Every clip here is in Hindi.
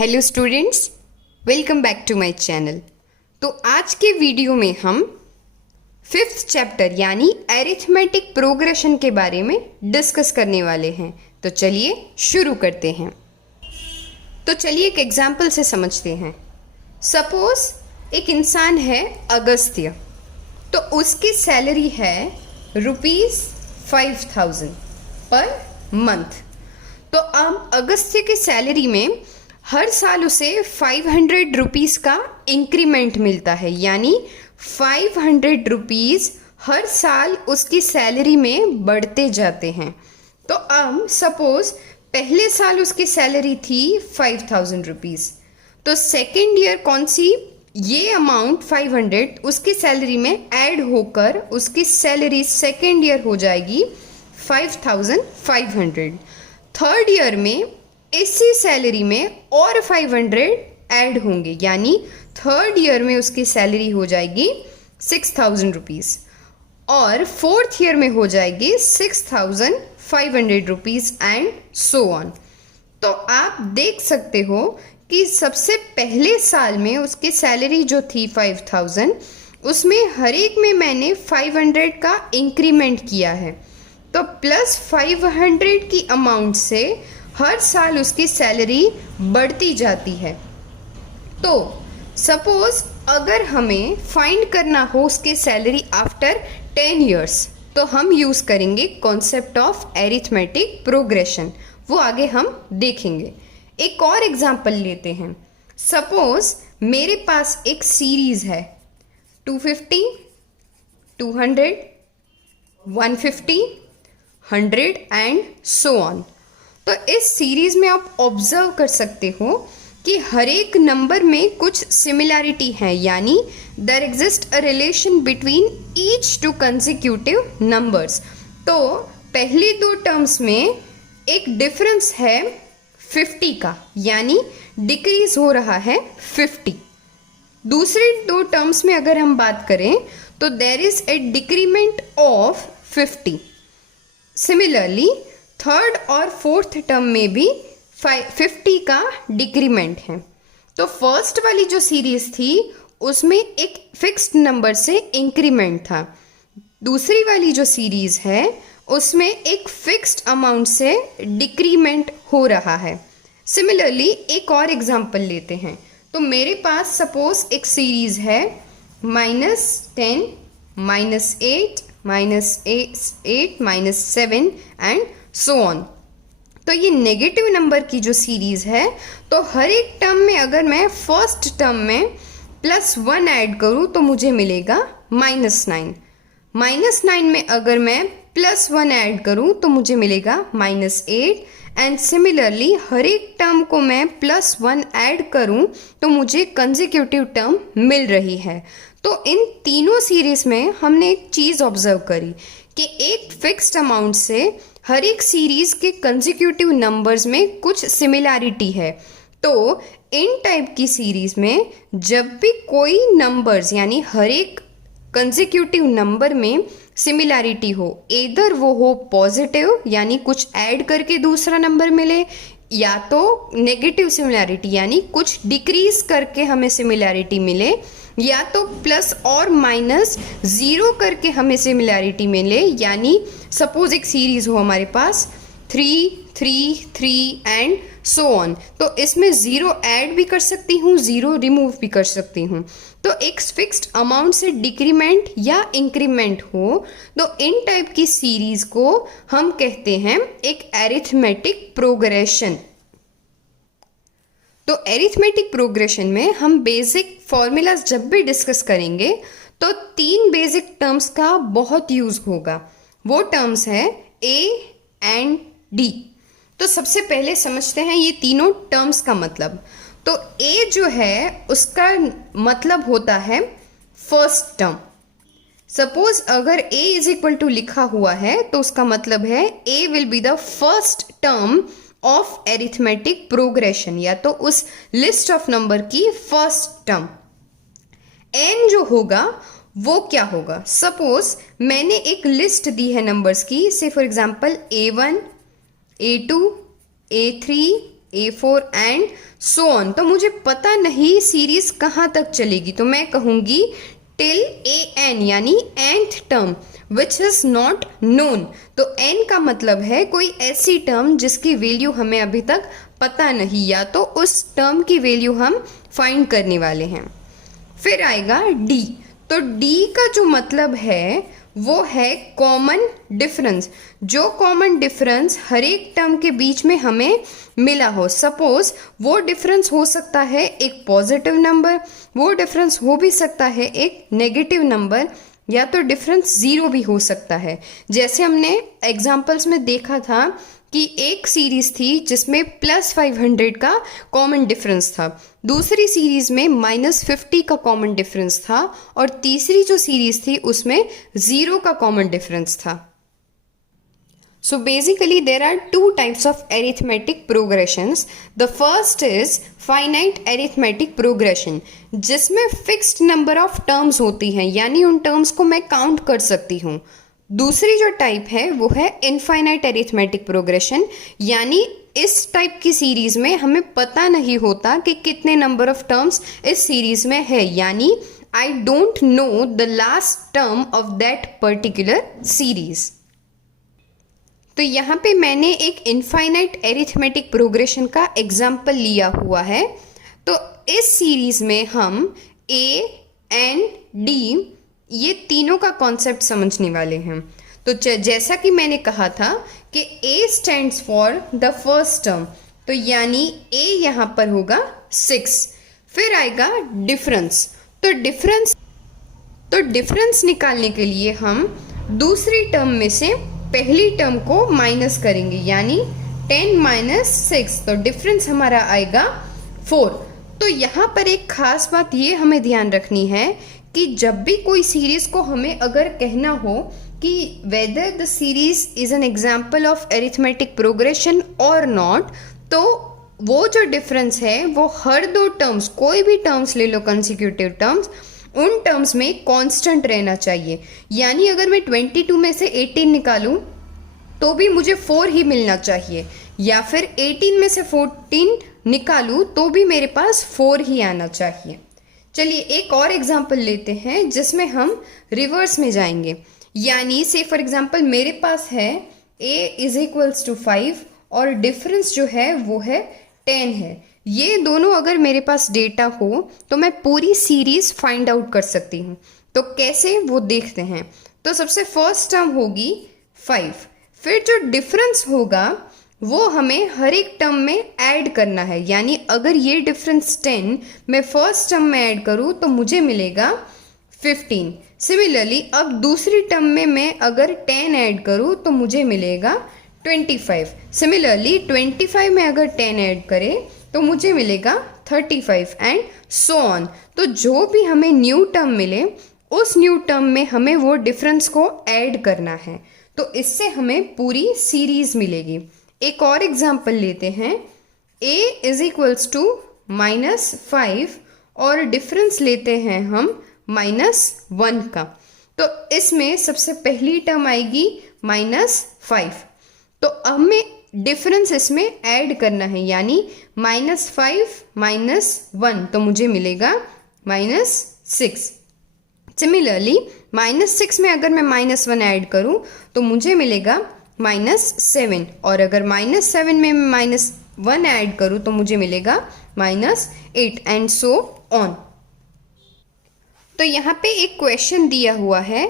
Hello students, welcome back to my channel. तो आज के वीडियो में हम फिफ्थ चैप्टर यानी अरिथमेटिक प्रोग्रेशन के बारे में डिस्कस करने वाले हैं। तो चलिए शुरू करते हैं। तो चलिए एक एग्जाम्पल से समझते हैं। सपोज एक इंसान है अगस्त्य, तो उसकी सैलरी है ₹5000 पर मंथ। तो अब अगस्त्य की सैलरी में हर साल उसे 500 रुपीज़ का इंक्रीमेंट मिलता है, यानी 500 रुपीज़ हर साल उसकी सैलरी में बढ़ते जाते हैं। तो अब सपोज पहले साल उसकी सैलरी थी 5000 रुपीज़, तो सेकेंड ईयर कौन सी ये अमाउंट 500 उसकी सैलरी में ऐड होकर उसकी सैलरी सेकेंड ईयर हो जाएगी 5500। थर्ड ईयर में इसी सैलरी में और 500 ऐड होंगे, यानी थर्ड ईयर में उसकी सैलरी हो जाएगी 6000 रुपीज़ और फोर्थ ईयर में हो जाएगी 6500 रुपीज़ एंड सो ऑन। तो आप देख सकते हो कि सबसे पहले साल में उसकी सैलरी जो थी 5000, उसमें हर एक में मैंने 500 का इंक्रीमेंट किया है। तो प्लस 500 की अमाउंट से हर साल उसकी सैलरी बढ़ती जाती है। तो सपोज अगर हमें फाइंड करना हो उसकी सैलरी आफ्टर 10 इयर्स, तो हम यूज़ करेंगे कॉन्सेप्ट ऑफ एरिथमेटिक प्रोग्रेशन। वो आगे हम देखेंगे। एक और एग्जांपल लेते हैं। सपोज मेरे पास एक सीरीज है 250, 200, 150, 100 एंड सो ऑन। तो इस सीरीज में आप ऑब्जर्व कर सकते हो कि हर एक नंबर में कुछ सिमिलैरिटी है, यानी there exist a relation between each two consecutive numbers. तो पहली दो टर्म्स में एक डिफरेंस है 50 का, यानी डिक्रीज हो रहा है 50। दूसरी दो टर्म्स में अगर हम बात करें तो there is a decrement of 50। Similarly third और फोर्थ टर्म में भी 50 का डिक्रीमेंट है। तो फर्स्ट वाली जो सीरीज थी उसमें एक फिक्स्ड नंबर से इंक्रीमेंट था। दूसरी वाली जो सीरीज है उसमें एक फिक्स्ड अमाउंट से डिक्रीमेंट हो रहा है। सिमिलरली एक और एग्जांपल लेते हैं। तो मेरे पास सपोज एक सीरीज है -10, -8, -8, -7 एंड सो ऑन। तो ये नेगेटिव नंबर की जो सीरीज है, तो हर एक टर्म में अगर मैं फर्स्ट टर्म में +1 ऐड करूँ तो मुझे मिलेगा -9। -9 में अगर मैं +1 ऐड करूँ तो मुझे मिलेगा -8 एंड सिमिलरली हर एक टर्म को मैं +1 ऐड करूँ तो मुझे कंसेक्यूटिव टर्म मिल रही है। तो इन तीनों सीरीज में हमने एक चीज़ ऑब्जर्व करी कि एक फिक्स्ड अमाउंट से हर एक सीरीज के कंसेक्यूटिव नंबर्स में कुछ सिमिलैरिटी है। तो इन टाइप की सीरीज में जब भी कोई नंबर्स यानी हर एक कंसेक्यूटिव नंबर में सिमिलैरिटी हो, इधर वो हो पॉजिटिव यानी कुछ ऐड करके दूसरा नंबर मिले, या तो नेगेटिव सिमिलैरिटी यानी कुछ डिक्रीज करके हमें सिमिलैरिटी मिले, या तो प्लस और माइनस 0 करके हमें सिमिलैरिटी मिले। यानी सपोज एक सीरीज हो हमारे पास 3, 3, 3 एंड सो ऑन, तो इसमें 0 ऐड भी कर सकती हूँ, 0 रिमूव भी कर सकती हूँ। तो एक फिक्स्ड अमाउंट से डिक्रीमेंट या इंक्रीमेंट हो, तो इन टाइप की सीरीज को हम कहते हैं एक एरिथमेटिक प्रोग्रेशन। तो एरिथमेटिक प्रोग्रेशन में हम बेसिक फॉर्मूलाज जब भी डिस्कस करेंगे तो 3 बेसिक टर्म्स का बहुत यूज होगा। वो टर्म्स है A एंड D। तो सबसे पहले समझते हैं ये तीनों टर्म्स का मतलब। तो A जो है उसका मतलब होता है फर्स्ट टर्म। सपोज अगर A इज इक्वल टू लिखा हुआ है तो उसका मतलब है A will be the first term of arithmetic progression, या तो उस लिस्ट ऑफ नंबर की फर्स्ट टर्म। N जो होगा वो क्या होगा? सपोज मैंने एक लिस्ट दी है नंबर्स की, से for example A1, A2, A3, A4 and so on. तो मुझे पता नहीं सीरीज कहाँ तक चलेगी, तो मैं कहूँगी टिल AN यानी nth term which is not known. तो n का मतलब है कोई ऐसी टर्म जिसकी वैल्यू हमें अभी तक पता नहीं, या तो उस टर्म की वैल्यू हम फाइंड करने वाले हैं। फिर आएगा D। तो D का जो मतलब है वो है कॉमन डिफरेंस। जो कॉमन डिफरेंस हर एक टर्म के बीच में हमें मिला हो। सपोज वो डिफरेंस हो सकता है एक पॉजिटिव नंबर, वो डिफरेंस हो भी सकता है एक नेगेटिव नंबर, या तो डिफरेंस ज़ीरो भी हो सकता है। जैसे हमने एग्जाम्पल्स में देखा था कि एक सीरीज थी जिसमें +500 का कॉमन डिफरेंस था, दूसरी सीरीज में -50 का कॉमन डिफरेंस था, और तीसरी जो सीरीज थी उसमें 0 का कॉमन डिफरेंस था। So basically there are two types of arithmetic progressions. The first is finite arithmetic progression, जिसमें fixed number of terms होती हैं, यानी उन terms को मैं count कर सकती हूँ। दूसरी जो टाइप है वो है इनफाइनाइट अरिथमेटिक प्रोग्रेशन, यानी इस टाइप की सीरीज में हमें पता नहीं होता कि कितने नंबर ऑफ टर्म्स इस सीरीज में है, यानी I don't know the last term of that particular series. तो यहाँ पे मैंने एक इनफाइनाइट अरिथमेटिक प्रोग्रेशन का एग्जाम्पल लिया हुआ है। तो इस सीरीज में हम A एंड D ये तीनों का कॉन्सेप्ट समझने वाले हैं। तो जैसा कि मैंने कहा था कि A stands for the first term, तो यानी A यहाँ पर होगा 6। फिर आएगा डिफरेंस। तो डिफरेंस निकालने के लिए हम दूसरी टर्म में से पहली टर्म को माइनस करेंगे, यानी 10 - 6, तो डिफरेंस हमारा आएगा 4। तो यहाँ पर एक खास बात ये हमें ध्यान रखनी है कि जब भी कोई सीरीज को हमें अगर कहना हो कि whether the series is an example of arithmetic progression और नॉट, तो वो जो डिफरेंस है वो हर दो टर्म्स, कोई भी टर्म्स ले लो कंसेक्यूटिव टर्म्स, उन टर्म्स में कांस्टेंट रहना चाहिए। यानी अगर मैं 22 में से 18 निकालूं तो भी मुझे 4 ही मिलना चाहिए, या फिर 18 में से 14 निकालूं तो भी मेरे पास 4 ही आना चाहिए। चलिए एक और एग्जाम्पल लेते हैं जिसमें हम रिवर्स में जाएंगे। यानी से फॉर एग्जाम्पल मेरे पास है a = 5 और डिफरेंस जो है वो है 10 है। ये दोनों अगर मेरे पास डेटा हो तो मैं पूरी सीरीज फाइंड आउट कर सकती हूँ। तो कैसे वो देखते हैं। तो सबसे फर्स्ट टर्म होगी 5, फिर जो डिफरेंस होगा वो हमें हर एक टर्म में ऐड करना है। यानी अगर ये डिफरेंस 10 मैं फर्स्ट टर्म में ऐड करूँ तो मुझे मिलेगा 15। सिमिलरली अब दूसरी टर्म में मैं अगर 10 ऐड करूँ तो मुझे मिलेगा 25। सिमिलरली 25 में अगर 10 ऐड करें तो मुझे मिलेगा 35 एंड सो ऑन। तो जो भी हमें न्यू टर्म मिले उस न्यू टर्म में हमें वो डिफरेंस को ऐड करना है, तो इससे हमें पूरी सीरीज मिलेगी। एक और एग्जाम्पल लेते हैं। a = -5 और डिफरेंस लेते हैं हम -1 का। तो इसमें सबसे पहली टर्म आएगी -5, तो हमें डिफरेंस इसमें ऐड करना है, यानी -5 - 1 तो मुझे मिलेगा -6। सिमिलरली -6 में अगर मैं -1 ऐड करूं तो मुझे मिलेगा -7, और अगर -7 में मैं -1 ऐड करूं तो मुझे मिलेगा -8 एंड सो ऑन। तो यहाँ पे एक क्वेश्चन दिया हुआ है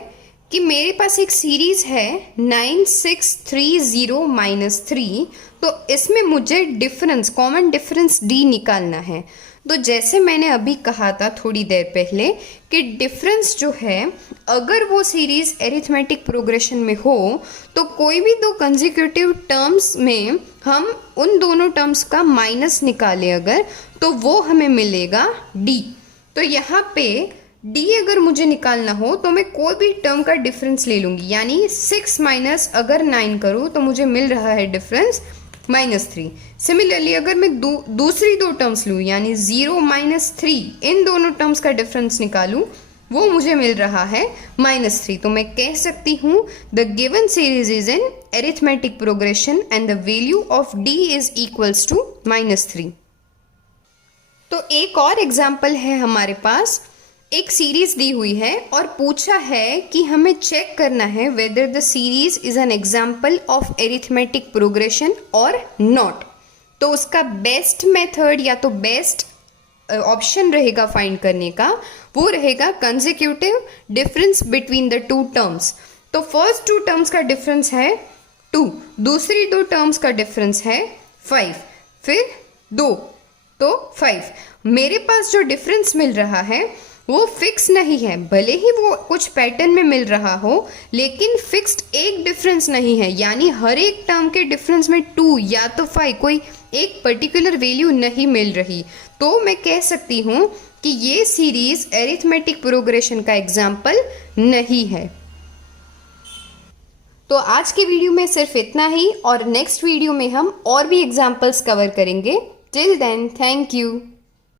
कि मेरे पास एक सीरीज है 9630 -3, तो इसमें मुझे डिफरेंस, कॉमन डिफरेंस D निकालना है। तो जैसे मैंने अभी कहा था थोड़ी देर पहले कि डिफरेंस जो है अगर वो सीरीज एरिथमेटिक प्रोग्रेशन में हो तो कोई भी दो कंसेक्यूटिव टर्म्स में हम उन दोनों टर्म्स का माइनस निकालें अगर, तो वो हमें मिलेगा D। तो यहाँ पे D अगर मुझे निकालना हो तो मैं कोई भी टर्म का डिफरेंस ले लूँगी, यानी 6 - अगर 9 करूँ तो मुझे मिल रहा है डिफरेंस -3। सिमिलरली अगर मैं दूसरी दो टर्म्स लूँ, यानी 0 - 3, इन दोनों टर्म्स का डिफरेंस निकालूँ, वो मुझे मिल रहा है -3। तो मैं कह सकती हूँ the given series is an arithmetic progression and the value of D is equals to -3। तो एक और एग्जाम्पल है हमारे पास। एक सीरीज दी हुई है और पूछा है कि हमें चेक करना है whether the series is an example of arithmetic progression और नॉट। तो उसका बेस्ट मेथड या तो बेस्ट ऑप्शन रहेगा फाइंड करने का, वो रहेगा consecutive difference between the two terms. तो फर्स्ट टू टर्म्स का डिफरेंस है 2, दूसरी दो टर्म्स का डिफरेंस है 5, फिर 2 तो 5। मेरे पास जो डिफरेंस मिल रहा है वो फिक्स नहीं है, भले ही वो कुछ पैटर्न में मिल रहा हो लेकिन फिक्स्ड एक डिफरेंस नहीं है, यानी हर एक टर्म के डिफरेंस में 2 या तो 5 कोई एक पर्टिकुलर वैल्यू नहीं मिल रही। तो मैं कह सकती हूँ कि ये सीरीज एरिथमेटिक प्रोग्रेशन का एग्जाम्पल नहीं है। तो आज की वीडियो में सिर्फ इतना ही और नेक्स्ट वीडियो में हम और भी एग्जाम्पल्स कवर करेंगे। Till then, thank you.